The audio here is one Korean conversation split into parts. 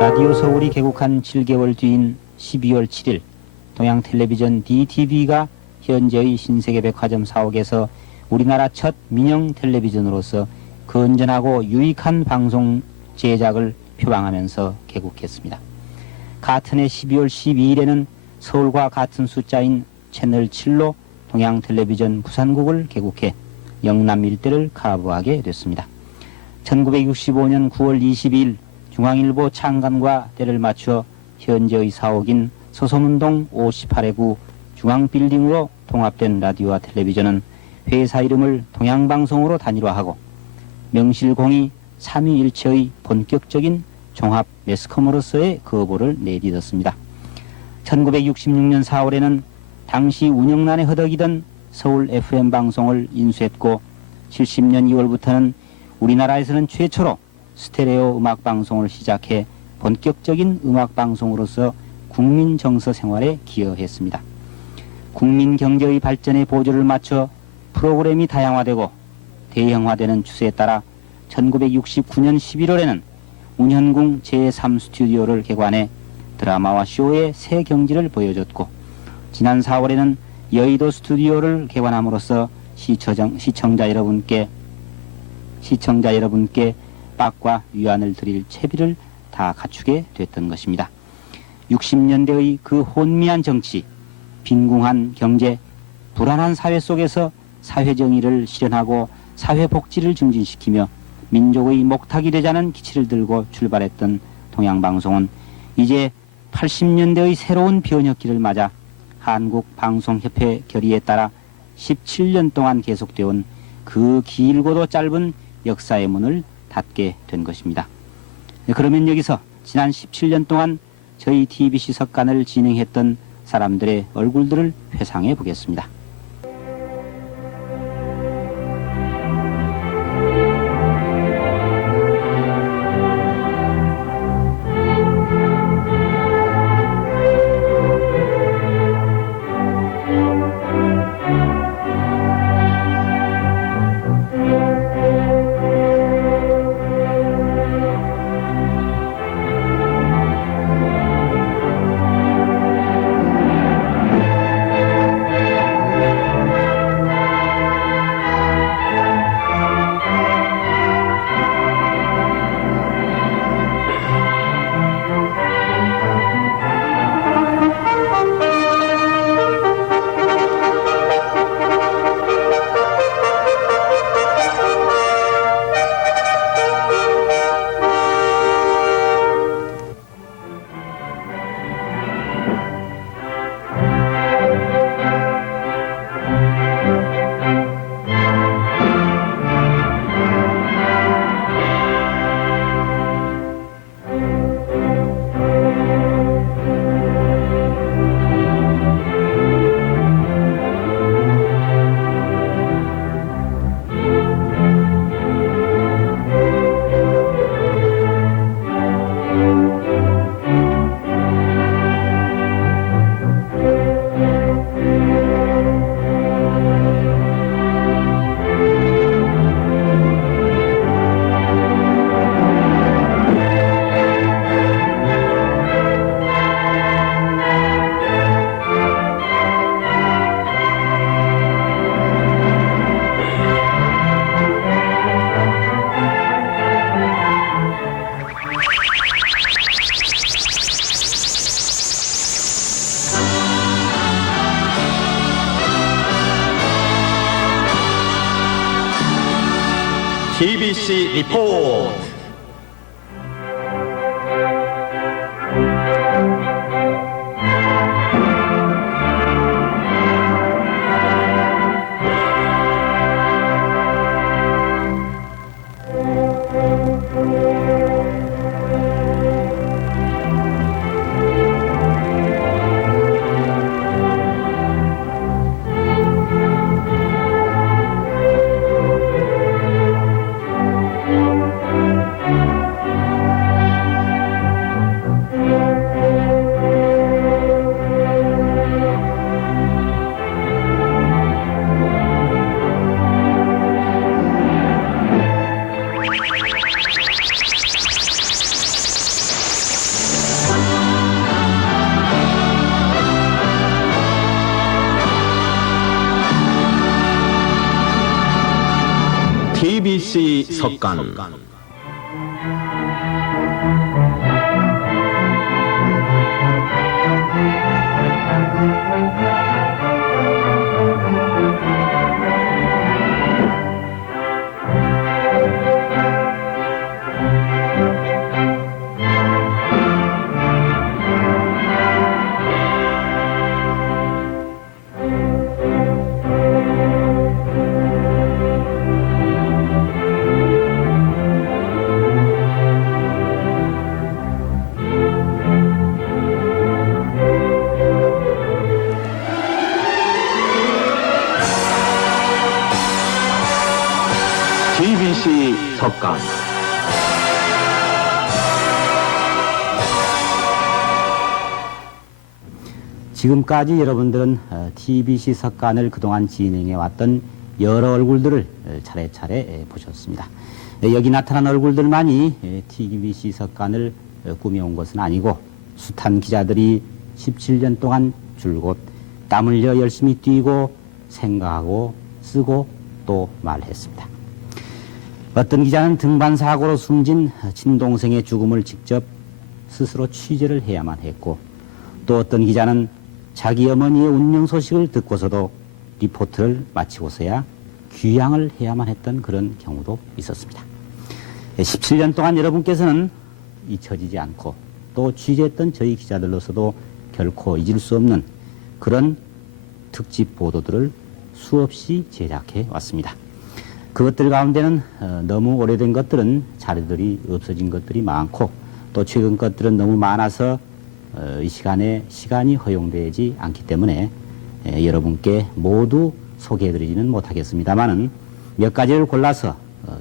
라디오 서울이 개국한 7개월 뒤인 12월 7일 동양텔레비전 DTV가 현재의 신세계백화점 사옥에서 우리나라 첫 민영 텔레비전으로서 건전하고 유익한 방송 제작을 표방하면서 개국했습니다. 같은 해 12월 12일에는 서울과 같은 숫자인 채널 7로 동양텔레비전 부산국을 개국해 영남 일대를 커버하게 됐습니다. 1965년 9월 22일 중앙일보 창간과 때를 맞춰 현재의 사옥인 서소문동 58회구 중앙빌딩으로 통합된 라디오와 텔레비전은 회사 이름을 동양방송으로 단일화하고 명실공히 삼위일체의 본격적인 종합 매스컴으로서의 거부를 내딛었습니다. 1966년 4월에는 당시 운영난에 허덕이던 서울 FM 방송을 인수했고 70년 2월부터는 우리나라에서는 최초로 스테레오 음악방송을 시작해 본격적인 음악방송으로서 국민 정서 생활에 기여했습니다. 국민 경제의 발전에 보조를 맞춰 프로그램이 다양화되고 대형화되는 추세에 따라 1969년 11월에는 운현궁 제3스튜디오를 개관해 드라마와 쇼의 새 경지를 보여줬고 지난 4월에는 여의도 스튜디오를 개관함으로써 시청자 여러분께 빡과 위안을 드릴 채비를 다 갖추게 됐던 것입니다. 60년대의 그 혼미한 정치, 빈궁한 경제, 불안한 사회 속에서 사회정의를 실현하고 사회복지를 증진시키며 민족의 목탁이 되자는 기치를 들고 출발했던 동양방송은 이제 80년대의 새로운 변혁기를 맞아 한국방송협회 결의에 따라 17년 동안 계속되어 온 그 길고도 짧은 역사의 문을 닫게 된 것입니다. 그러면 여기서 지난 17년 동안 저희 TBC 석간을 진행했던 사람들의 얼굴들을 회상해 보겠습니다. TBC 리포트. TBC 석간. TBC 석간. 지금까지 여러분들은 TBC 석간을 그동안 진행해 왔던 여러 얼굴들을 차례차례 보셨습니다. 여기 나타난 얼굴들만이 TBC 석간을 꾸며온 것은 아니고 숱한 기자들이 17년 동안 줄곧 땀 흘려 열심히 뛰고 생각하고 쓰고 또 말했습니다. 어떤 기자는 등반사고로 숨진 친동생의 죽음을 직접 스스로 취재를 해야만 했고, 또 어떤 기자는 자기 어머니의 운명 소식을 듣고서도 리포트를 마치고서야 귀향을 해야만 했던 그런 경우도 있었습니다. 17년 동안 여러분께서는 잊혀지지 않고 또 취재했던 저희 기자들로서도 결코 잊을 수 없는 그런 특집 보도들을 수없이 제작해 왔습니다. 그것들 가운데는 너무 오래된 것들은 자료들이 없어진 것들이 많고, 또 최근 것들은 너무 많아서 이 시간에 시간이 허용되지 않기 때문에 여러분께 모두 소개해드리지는 못하겠습니다만은 몇 가지를 골라서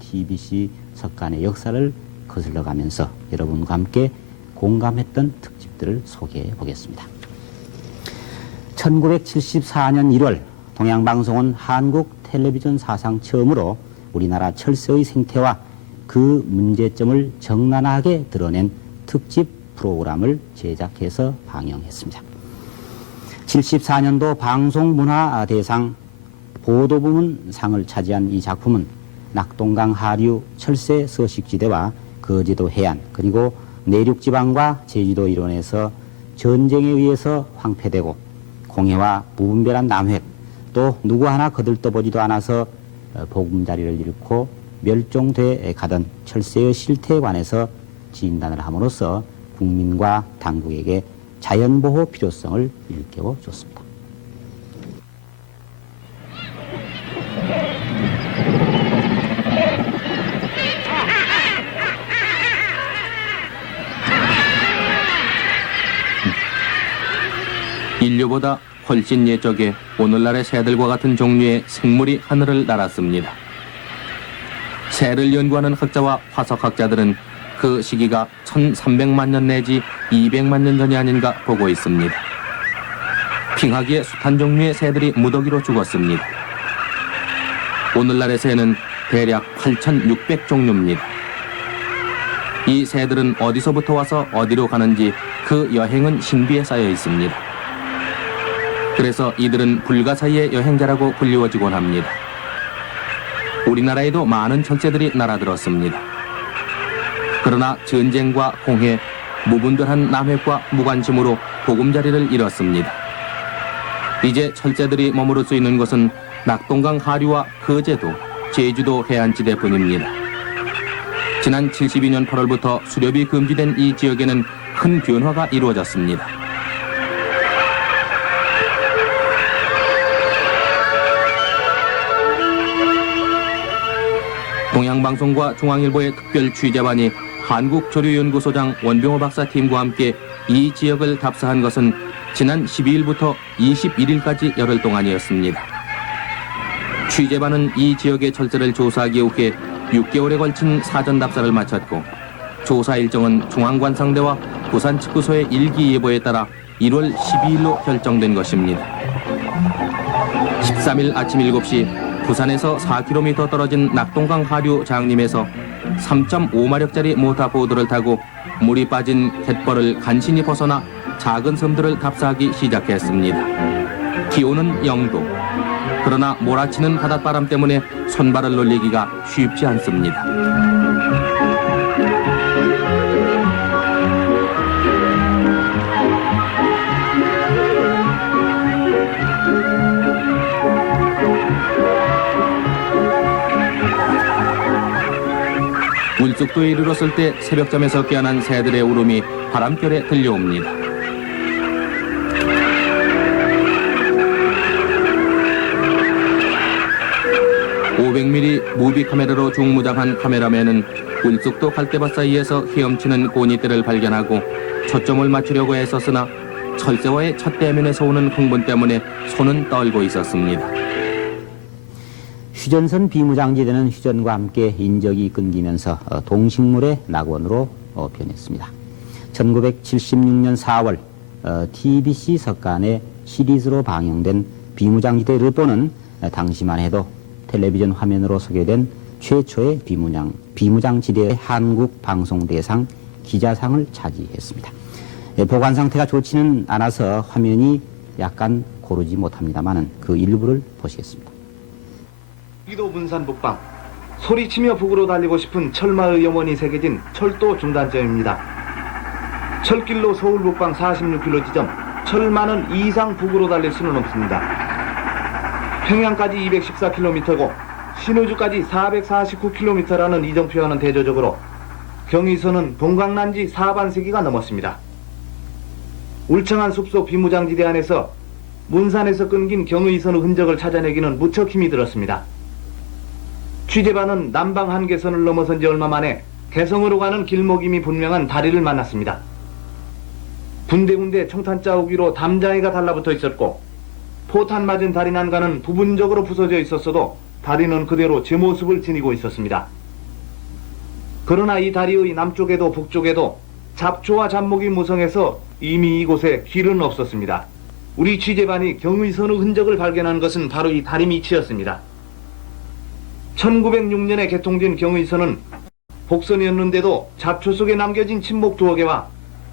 TBC 석간의 역사를 거슬러가면서 여러분과 함께 공감했던 특집들을 소개해 보겠습니다. 1974년 1월 동양방송은 한국 텔레비전 사상 처음으로 우리나라 철새의 생태와 그 문제점을 적나라하게 드러낸 특집 프로그램을 제작해서 방영했습니다. 74년도 방송문화대상 보도부문 상을 차지한 이 작품은 낙동강 하류 철새 서식지대와 거제도 해안 그리고 내륙지방과 제주도 일원에서 전쟁에 의해서 황폐되고 공해와 무분별한 남획, 또 누구 하나 거들떠보지도 않아서 보금자리를 잃고 멸종돼 가던 철새의 실태에 관해서 진단을 함으로써 국민과 당국에게 자연보호 필요성을 일깨워 줬습니다. 인류보다 훨씬 예적에 오늘날의 새들과 같은 종류의 생물이 하늘을 날았습니다. 새를 연구하는 학자와 화석학자들은 그 시기가 1300만 년 내지 200만 년 전이 아닌가 보고 있습니다. 핑하기에 숱한 종류의 새들이 무더기로 죽었습니다. 오늘날의 새는 대략 8600종류입니다. 이 새들은 어디서부터 와서 어디로 가는지 그 여행은 신비에 쌓여 있습니다. 그래서 이들은 불가사의의 여행자라고 불리워지곤 합니다. 우리나라에도 많은 철새들이 날아들었습니다. 그러나 전쟁과 공해, 무분별한 남획과 무관심으로 보금자리를 잃었습니다. 이제 철새들이 머무를 수 있는 곳은 낙동강 하류와 거제도, 제주도 해안지대뿐입니다. 지난 72년 8월부터 수렵이 금지된 이 지역에는 큰 변화가 이루어졌습니다. 동양방송과 중앙일보의 특별 취재반이 한국조류연구소장 원병호 박사 팀과 함께 이 지역을 답사한 것은 지난 12일부터 21일까지 열흘 동안이었습니다. 취재반은 이 지역의 철새를 조사하기 위해 6개월에 걸친 사전 답사를 마쳤고, 조사 일정은 중앙관상대와 부산측구소의 일기예보에 따라 1월 12일로 결정된 것입니다. 13일 아침 7시 부산에서 4km 떨어진 낙동강 하류 장림에서 3.5마력짜리 모터 보드를 타고 물이 빠진 갯벌을 간신히 벗어나 작은 섬들을 답사하기 시작했습니다. 기온은 0도, 그러나 몰아치는 바닷바람 때문에 손발을 놀리기가 쉽지 않습니다. 물속도에 이르렀을 때 새벽잠에서 깨어난 새들의 울음이 바람결에 들려옵니다. (500mm) 무비 카메라로 중무장한 카메라맨은 물속도 갈대밭 사이에서 헤엄치는 고니떼를 발견하고 초점을 맞추려고 애썼으나 철새와의 첫 대면에서 오는 흥분 때문에 손은 떨고 있었습니다. 휴전선 비무장지대는 휴전과 함께 인적이 끊기면서 동식물의 낙원으로 변했습니다. 1976년 4월 TBC 석간의 시리즈로 방영된 비무장지대 르포는 당시만 해도 텔레비전 화면으로 소개된 최초의 비무장지대의 한국 방송대상 기자상을 차지했습니다. 보관 상태가 좋지는 않아서 화면이 약간 고르지 못합니다만 그 일부를 보시겠습니다. 경기도 문산 북방 소리치며 북으로 달리고 싶은 철마의 염원이 새겨진 철도 중단점입니다. 철길로 서울 북방 46km 지점 철마는 이상 북으로 달릴 수는 없습니다. 평양까지 214km고 신의주까지 449km라는 이정표와는 대조적으로 경의선은 동강난지 4반세기가 넘었습니다. 울창한 숲속 비무장지대 안에서 문산에서 끊긴 경의선의 흔적을 찾아내기는 무척 힘이 들었습니다. 취재반은 남방 한계선을 넘어선 지 얼마 만에 개성으로 가는 길목임이 분명한 다리를 만났습니다. 군데군데 청탄 자우기로 담장이가 달라붙어 있었고 포탄 맞은 다리 난간은 부분적으로 부서져 있었어도 다리는 그대로 제 모습을 지니고 있었습니다. 그러나 이 다리의 남쪽에도 북쪽에도 잡초와 잡목이 무성해서 이미 이곳에 길은 없었습니다. 우리 취재반이 경의선의 흔적을 발견한 것은 바로 이 다리 밑이었습니다. 1906년에 개통된 경의선은 복선이었는데도 잡초 속에 남겨진 침목 두어 개와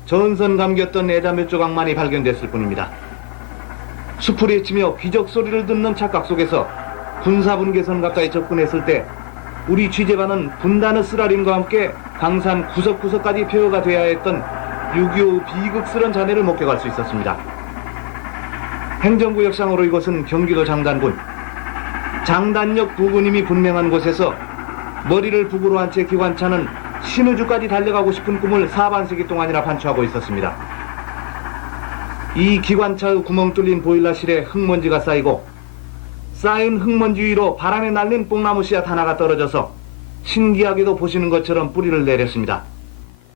전선 감겼던 애자 몇 조각만이 발견됐을 뿐입니다. 숲을 헤치며 기적 소리를 듣는 착각 속에서 군사분계선 가까이 접근했을 때 우리 취재반은 분단의 쓰라림과 함께 강산 구석구석까지 폐허가 돼야 했던 6.25 비극스런 잔해를 목격할 수 있었습니다. 행정구역상으로 이곳은 경기도 장단군 장단역 부근임이 분명한 곳에서 머리를 북으로 한 채 기관차는 신의주까지 달려가고 싶은 꿈을 4반세기 동안이나 반추하고 있었습니다. 이 기관차의 구멍 뚫린 보일러실에 흙먼지가 쌓이고 쌓인 흙먼지 위로 바람에 날린 뽕나무 씨앗 하나가 떨어져서 신기하게도 보시는 것처럼 뿌리를 내렸습니다.